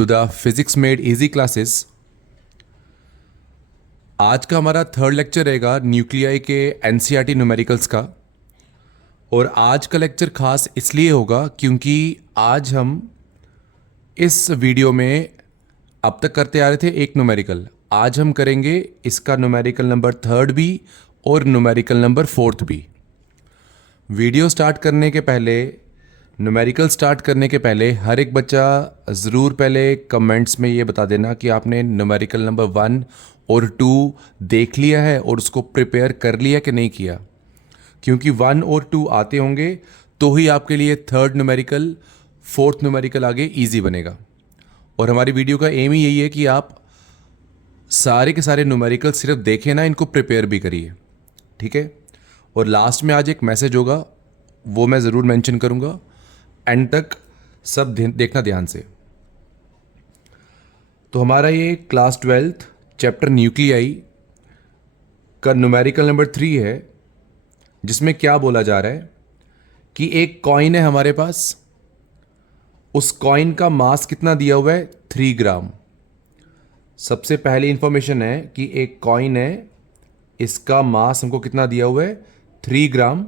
To the physics made easy classes. आज का हमारा थर्ड लेक्चर रहेगा न्यूक्लियाई के एनसीईआरटी न्यूमेरिकल्स का। और आज का लेक्चर खास इसलिए होगा क्योंकि आज हम इस वीडियो में अब तक करते आ रहे थे एक न्यूमेरिकल, आज हम करेंगे इसका न्यूमेरिकल नंबर थर्ड भी और न्यूमेरिकल नंबर फोर्थ भी। वीडियो स्टार्ट करने के पहले, न्यूमेरिकल स्टार्ट करने के पहले हर एक बच्चा ज़रूर पहले कमेंट्स में ये बता देना कि आपने न्यूमेरिकल नंबर 1 और 2 देख लिया है और उसको प्रिपेयर कर लिया कि नहीं किया, क्योंकि 1 और 2 आते होंगे तो ही आपके लिए थर्ड न्यूमेरिकल, फोर्थ न्यूमेरिकल आगे इजी बनेगा। और हमारी वीडियो का एम ही यही है कि आप सारे के सारे न्यूमेरिकल सिर्फ देखें ना, इनको प्रिपेयर भी करिए, ठीक है। और लास्ट में आज एक मैसेज होगा, वो मैं ज़रूर मेंशन करूँगा, एंड तक सब देखना ध्यान से। तो हमारा ये क्लास 12th चैप्टर न्यूक्लियाई का न्यूमेरिकल नंबर 3 है, जिसमें क्या बोला जा रहा है कि एक कॉइन है हमारे पास, उस कॉइन का मास कितना दिया हुआ है 3 ग्राम। सबसे पहली इंफॉर्मेशन है कि एक कॉइन है, इसका मास हमको कितना दिया हुआ है 3 ग्राम।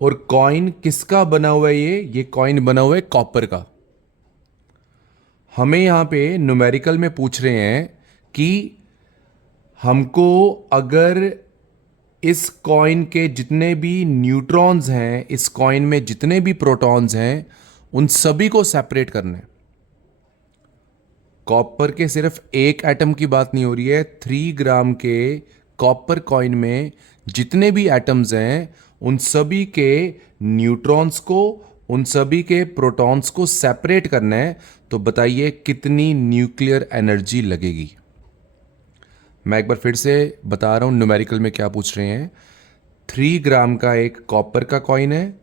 और कॉइन किसका बना हुआ है? ये कॉइन बना हुआ है कॉपर का। हमें यहां पे न्यूमेरिकल में पूछ रहे हैं कि हमको अगर इस कॉइन के जितने भी न्यूट्रॉन्स हैं, इस कॉइन में जितने भी प्रोटॉन्स हैं, उन सभी को सेपरेट करना है। कॉपर के सिर्फ एक एटम की बात नहीं हो रही है, 3 ग्राम के कॉपर कॉइन में जितने भी एटम्स हैं उन सभी के न्यूट्रॉन्स को, उन सभी के प्रोटॉन्स को सेपरेट करना है। तो बताइए कितनी न्यूक्लियर एनर्जी लगेगी। मैं एक बार फिर से बता रहा हूं न्यूमेरिकल में क्या पूछ रहे हैं। 3 ग्राम का एक कॉपर का कॉइन है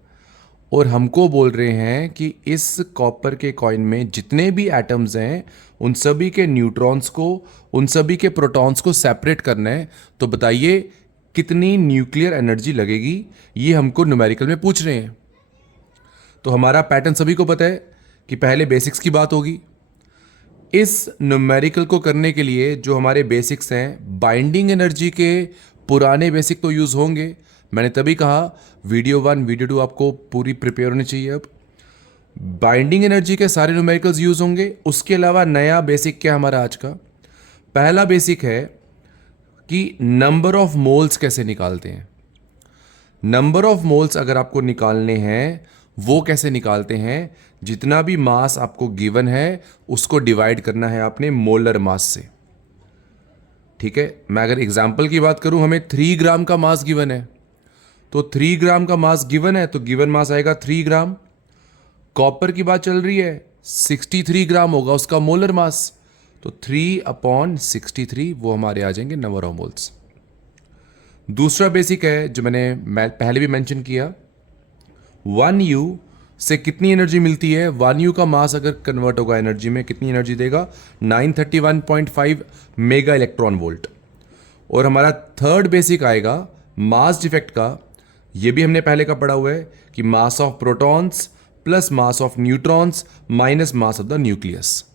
और हमको बोल रहे हैं कि इस कॉपर के कॉइन में जितने भी एटम्स हैं उन सभी के न्यूट्रॉन्स को, उन सभी के प्रोटॉन्स को सेपरेट करना है। तो बताइए कितनी न्यूक्लियर एनर्जी लगेगी, ये हमको न्यूमेरिकल में पूछ रहे हैं। तो हमारा पैटर्न सभी को पता है कि पहले बेसिक्स की बात होगी। इस न्यूमेरिकल को करने के लिए जो हमारे बेसिक्स हैं, बाइंडिंग एनर्जी के पुराने बेसिक तो यूज़ होंगे। मैंने तभी कहा वीडियो 1 वीडियो 2 आपको पूरी प्रिपेयर होनी चाहिए। अब बाइंडिंग एनर्जी के सारे न्यूमेरिकल्स यूज़ होंगे। उसके अलावा नया बेसिक क्या हमारा आज का पहला बेसिक है कि नंबर ऑफ मोल्स कैसे निकालते हैं। नंबर ऑफ मोल्स अगर आपको निकालने हैं, वो कैसे निकालते हैं? जितना भी मास आपको गिवन है उसको डिवाइड करना है आपने मोलर मास से, ठीक है। मैं अगर एग्जांपल की बात करूं, हमें 3 ग्राम का मास गिवन है, तो 3 ग्राम का मास गिवन है तो गिवन मास आएगा 3 ग्राम। कॉपर की बात चल रही है, 63 ग्राम होगा उसका मोलर मास, तो 3/63 वो हमारे आ जाएंगे नंबर ऑफ मोल्स। दूसरा बेसिक है जो मैं पहले भी मेंशन किया, 1U से कितनी एनर्जी मिलती है। 1U का मास अगर कन्वर्ट होगा एनर्जी में, कितनी एनर्जी देगा? 931.5 मेगा इलेक्ट्रॉन वोल्ट। और हमारा थर्ड बेसिक आएगा मास डिफेक्ट का। ये भी हमने पहले का पढ़ा हुआ है कि mass of protons plus mass of neutrons minus mass of the nucleus.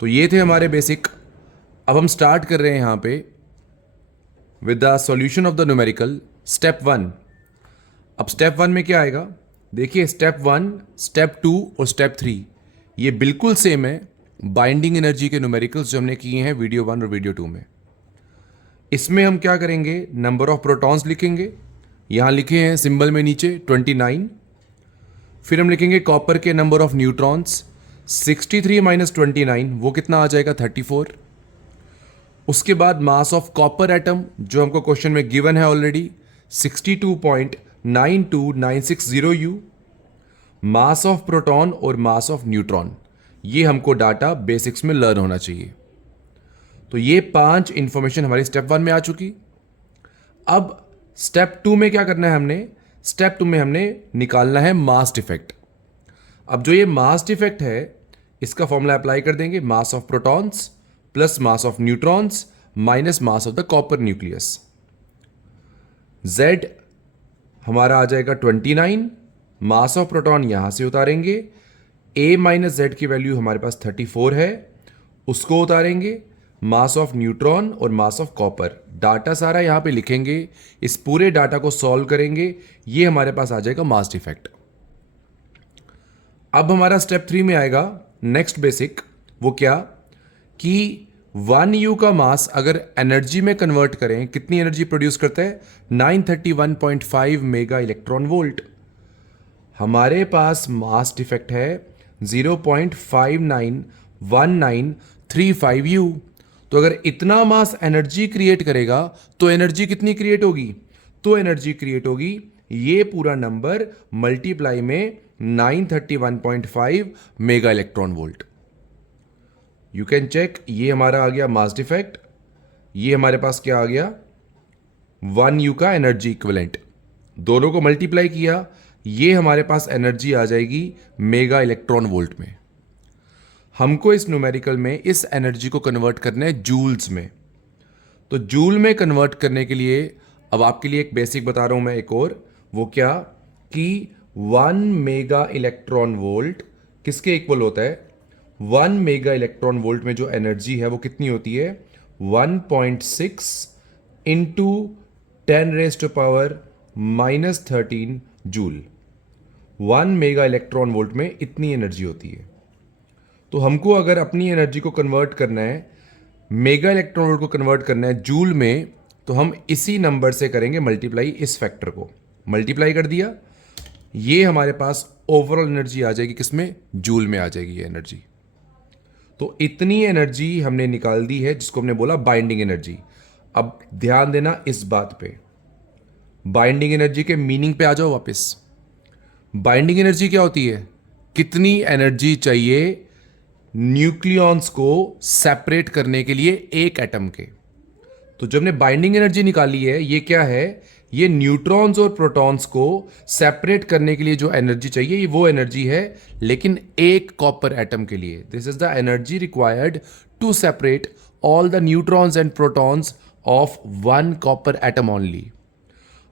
तो ये थे हमारे बेसिक। अब हम स्टार्ट कर रहे हैं यहां पे with the solution of the numerical step 1। अब स्टेप 1 में क्या आएगा? देखिए स्टेप 1, स्टेप 2 और स्टेप 3 ये बिल्कुल सेम है बाइंडिंग एनर्जी के न्यूमेरिकल्स जो हमने किए हैं वीडियो 1 और वीडियो 2 में। इसमें हम क्या करेंगे? नंबर ऑफ प्रोटॉन्स लिखेंगे, यहां लिखे हैं सिंबल में नीचे 29। फिर हम लिखेंगे कॉपर के नंबर ऑफ न्यूट्रॉन्स, 63 माइनस 29 वो कितना आ जाएगा? 34। उसके बाद मास ऑफ कॉपर एटम जो हमको क्वेश्चन में गिवन है already, 62.92960U। Mass of proton और मास ऑफ न्यूट्रॉन, ये हमको डाटा बेसिक्स में लर्न होना चाहिए। तो ये 5 इंफॉर्मेशन हमारी स्टेप 1 में आ चुकी। अब स्टेप 2 में क्या करना है हमने? स्टेप 2 में हमने निकालना है मास डिफेक्ट। अब जो ये मास डिफेक्ट है इसका फॉर्मूला अप्लाई कर देंगे, mass of protons plus mass of neutrons minus mass of the copper nucleus. Z हमारा आ जाएगा 29, मास ऑफ प्रोटॉन यहां से उतारेंगे, ए माइनस जेड की वैल्यू हमारे पास 34 है, उसको उतारेंगे, मास ऑफ न्यूट्रॉन और मास ऑफ कॉपर, डाटा सारा यहां पे लिखेंगे, इस पूरे डाटा को सॉल्व करेंगे, ये हमारे पास आ जाएगा मास डिफेक्ट। अब हमारा स्टेप 3 में आएगा नेक्स्ट बेसिक, वो क्या कि 1U का मास अगर एनर्जी में कन्वर्ट करें, कितनी एनर्जी प्रोड्यूस करता है? 931.5 मेगा इलेक्ट्रॉन वोल्ट। हमारे पास मास डिफेक्ट है 0.591935U। तो अगर इतना मास एनर्जी क्रिएट करेगा तो एनर्जी कितनी क्रिएट होगी? तो एनर्जी क्रिएट होगी ये पूरा नंबर मल्टीप्लाई में 931.5 mega electron volt. You can check, ये हमारा आ गया मास डिफेक्ट, ये हमारे पास क्या आ गया? 1U का एनर्जी इक्विवेलेंट। दोनों को मल्टीप्लाई किया, ये हमारे पास एनर्जी आ जाएगी मेगा इलेक्ट्रॉन वोल्ट में। हमको इस न्यूमेरिकल में इस एनर्जी को कन्वर्ट करना है जूल्स में। तो जूल में कन्वर्ट करने के लिए अब आपके लिए एक बेसिक बता रहा हूं मैं एक और, वो क्या कि 1 मेगा इलेक्ट्रॉन वोल्ट किसके इक्वल होता है? 1 मेगा इलेक्ट्रॉन वोल्ट में जो एनर्जी है वो कितनी होती है? 1.6 into 10⁻⁻13 joule. 1 mega electron volt में इतनी एनर्जी होती है। तो हमको अगर अपनी एनर्जी को कन्वर्ट करना है, मेगा इलेक्ट्रॉन वोल्ट को कन्वर्ट करना है जूल में, तो हम इसी नंबर से करेंगे मल्टीप्लाई, इस फैक्टर को मल्टीप्लाई कर दिया, ये हमारे पास ओवरऑल एनर्जी आ जाएगी किसमें? जूल में आ जाएगी ये एनर्जी। तो इतनी एनर्जी हमने निकाल दी है जिसको हमने बोला बाइंडिंग एनर्जी। अब ध्यान देना इस बात पे, बाइंडिंग एनर्जी के मीनिंग पे आ जाओ वापस। बाइंडिंग एनर्जी क्या होती है? कितनी एनर्जी चाहिए न्यूक्लियॉन्स को सेपरेट करने के लिए एक एटम के। तो जब हमने बाइंडिंग एनर्जी निकाली है, ये क्या है? ये न्यूट्रॉन्स और प्रोटॉन्स को सेपरेट करने के लिए जो एनर्जी चाहिए, ये वो एनर्जी है, लेकिन एक कॉपर एटम के लिए। This is the energy required to separate all the neutrons and protons of one copper atom only.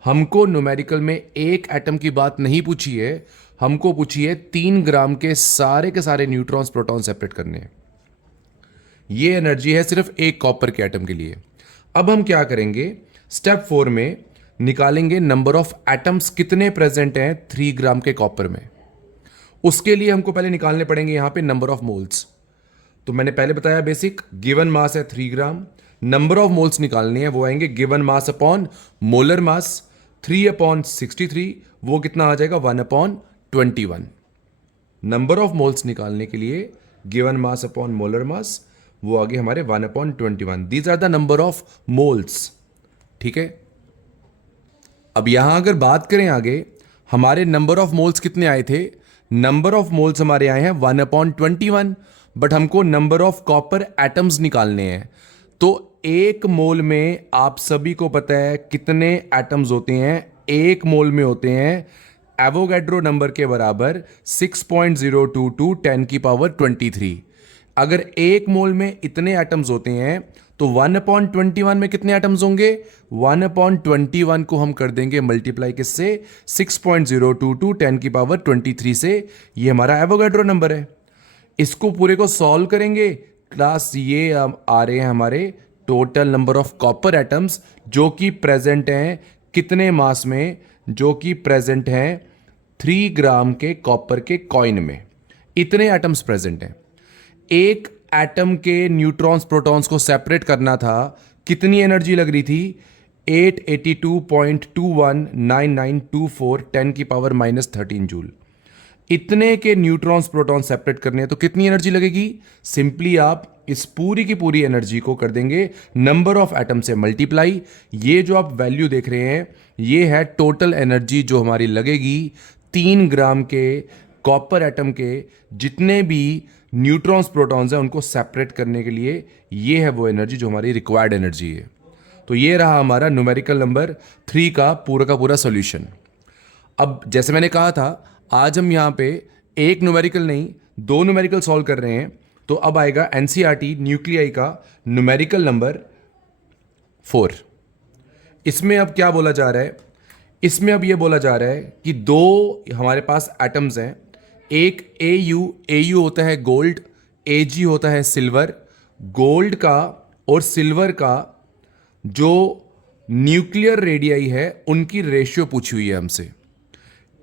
हमको न्यूमेरिकल में एक एटम की बात नहीं पूछी है, हमको पूछी है 3 ग्राम के सारे न्यूट्रॉन्स प्रोटॉन सेपरेट करने हैं। ये एनर्जी है सिर्फ एक कॉपर के एटम के लिए। अब हम क्या करेंगे? स्टेप 4 में निकालेंगे नंबर ऑफ एटम्स कितने प्रेजेंट हैं 3 ग्राम के कॉपर में। उसके लिए हमको पहले निकालने पड़ेंगे यहां पे नंबर ऑफ मोल्स। तो मैंने पहले बताया बेसिक, गिवन मास है 3 ग्राम, नंबर ऑफ मोल्स निकालने हैं, वो आएंगे गिवन मास अपॉन मोलर मास। 3/63 वो कितना आ जाएगा? 1/21। नंबर ऑफ मोल्स निकालने के लिए given mass upon molar mass, वो आगे हमारे 1/21। These are the number of moles. ठीक है, अब यहां अगर बात करें आगे, हमारे नंबर ऑफ मोल्स कितने आए थे? नंबर ऑफ मोल्स हमारे आए हैं 1/21, बट हमको नंबर ऑफ कॉपर एटम्स निकालने हैं। तो एक मोल में आप सभी को पता है कितने एटम्स होते हैं? एक मोल में होते हैं एवोगैड्रो नंबर के बराबर 6.022 10⁻23। अगर एक मोल में इतने एटम्स होते हैं तो 1/21 में कितने एटम्स होंगे? 1/21 को हम कर देंगे मल्टीप्लाई किससे? 6.022 10⁻23 से। ये हमारा एवोगैड्रो नंबर है। इसको पूरे को सॉल्व करेंगे, क्लास ये आ रहे हैं हमारे total number of copper atoms जो कि प्रेजेंट हैं कितने मास में? जो कि प्रेजेंट हैं 3 ग्राम के कॉपर के कॉइन में। इतने एटम्स प्रेजेंट हैं। एक एटम के न्यूट्रॉन्स प्रोटॉन्स को सेपरेट करना था, कितनी एनर्जी लग रही थी? 882.219924 10⁻⁻13 जूल। इतने के न्यूट्रॉन्स प्रोटॉन सेपरेट करने हैं तो कितनी एनर्जी लगेगी? सिंपली आप इस पूरी की पूरी एनर्जी को कर देंगे नंबर ऑफ एटम से मल्टीप्लाई। ये जो आप वैल्यू देख रहे हैं ये है टोटल एनर्जी जो हमारी लगेगी 3 ग्राम के कॉपर एटम के जितने भी न्यूट्रॉन्स प्रोटॉन्स हैं उनको सेपरेट करने के लिए। ये है वो एनर्जी जो हमारी रिक्वायर्ड एनर्जी है। तो ये रहा हमारा न्यूमेरिकल नंबर 3 का पूरा सॉल्यूशन। अब जैसे मैंने कहा था, आज हम यहाँ पे एक न्यूमेरिकल नहीं 2 न्यूमेरिकल सॉल्व कर रहे हैं। तो अब आएगा एनसीईआरटी न्यूक्लियाई का न्यूमेरिकल नंबर 4। इसमें अब क्या बोला जा रहा है? इसमें अब ये बोला जा रहा है कि 2 हमारे पास एटम्स हैं, एक AU होता है गोल्ड, AG होता है सिल्वर। गोल्ड का और सिल्वर का जो न्यूक्लियर रेडियाई है उनकी रेशियो पूछी हुई है हमसे।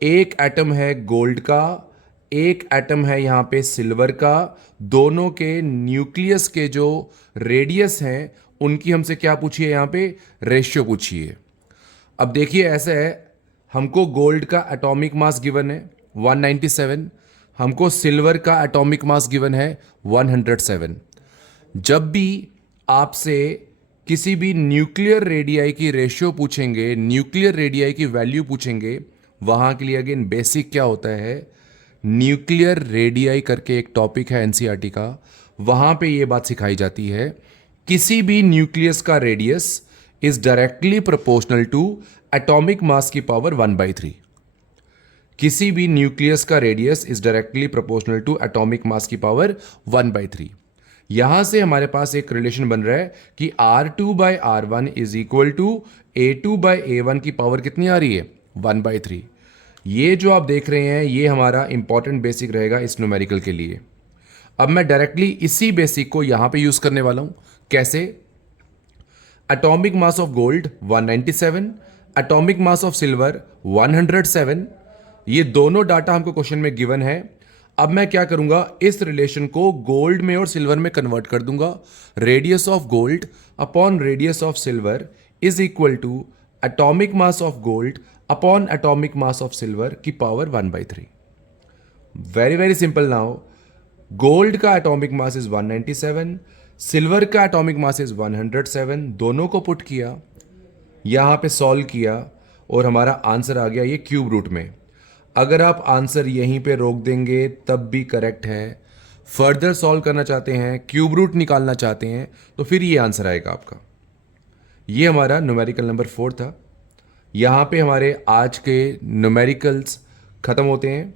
एक एटम है गोल्ड का, एक एटम है यहाँ पे सिल्वर का, दोनों के न्यूक्लियस के जो रेडियस हैं उनकी हमसे क्या पूछी है, यहाँ पे रेशियो पूछी है। अब देखिए ऐसा है, हमको गोल्ड का एटॉमिक मास गिवन है 197, हमको सिल्वर का एटॉमिक मास गिवन है 107। जब भी आपसे किसी भी न्यूक्लियर रेडियाई की रेशियो पूछेंगे, न्यूक्लियर रेडियाई की वैल्यू पूछेंगे, वहाँ के लिए अगेन बेसिक क्या होता है, न्यूक्लियर रेडियाई करके एक टॉपिक है एनसीईआरटी का, वहाँ पे ये बात सिखाई जाती है, किसी भी न्यूक्लियस का radius is directly proportional to atomic mass की पावर 1/3। किसी भी न्यूक्लियस का radius is directly proportional to atomic mass की पावर 1/3। यहां से हमारे पास एक रिलेशन बन रहा है कि R2/R1 is equal to A2/A1 की पावर कितनी आ रही है, 1/3। ये जो आप देख रहे हैं ये हमारा इंपॉर्टेंट बेसिक रहेगा इस न्यूमेरिकल के लिए। अब मैं डायरेक्टली इसी बेसिक को यहां पे यूज करने वाला हूं। कैसे? Atomic mass of gold 197, atomic mass of silver 107, ये दोनों डाटा हमको क्वेश्चन में गिवन है। अब मैं क्या करूंगा, इस रिलेशन को गोल्ड में और सिल्वर में कन्वर्ट कर दूंगा। Radius of gold upon radius of silver is equal to atomic mass of gold upon atomic mass of silver की power 1/3। Very very simple. Now gold का एटॉमिक मास इज 197, सिल्वर का atomic mass is 107, दोनों को put किया, यहां पे solve किया और हमारा आंसर आ गया ये क्यूब रूट में। अगर आप आंसर यहीं पे रोक देंगे तब भी करेक्ट है। फर्दर सॉल्व करना चाहते हैं, क्यूब रूट निकालना चाहते हैं, तो फिर ये आंसर आएगा आपका। ये हमारा न्यूमेरिकल नंबर 4 था। यहाँ पे हमारे आज के न्यूमेरिकल्स ख़त्म होते हैं।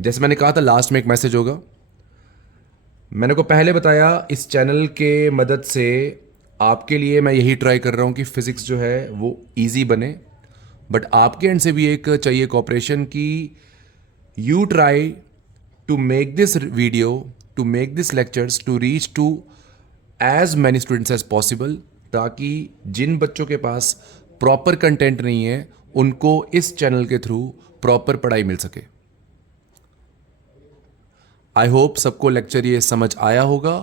जैसे मैंने कहा था लास्ट में एक मैसेज होगा। मैंने को पहले बताया इस चैनल के मदद से आपके लिए मैं यही ट्राई कर रहा हूँ कि फ़िज़िक्स जो है वो इजी बने, बट आपके एंड से भी एक चाहिए कोऑपरेशन कि you try to make this video, to make this lectures to reach to as many students as possible, ताकि जिन बच्चों के पास प्रॉपर कंटेंट नहीं है उनको इस चैनल के थ्रू प्रॉपर पढ़ाई मिल सके। आई होप सबको लेक्चर ये समझ आया होगा।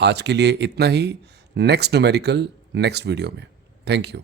आज के लिए इतना ही। नेक्स्ट न्यूमेरिकल नेक्स्ट वीडियो में। Thank you.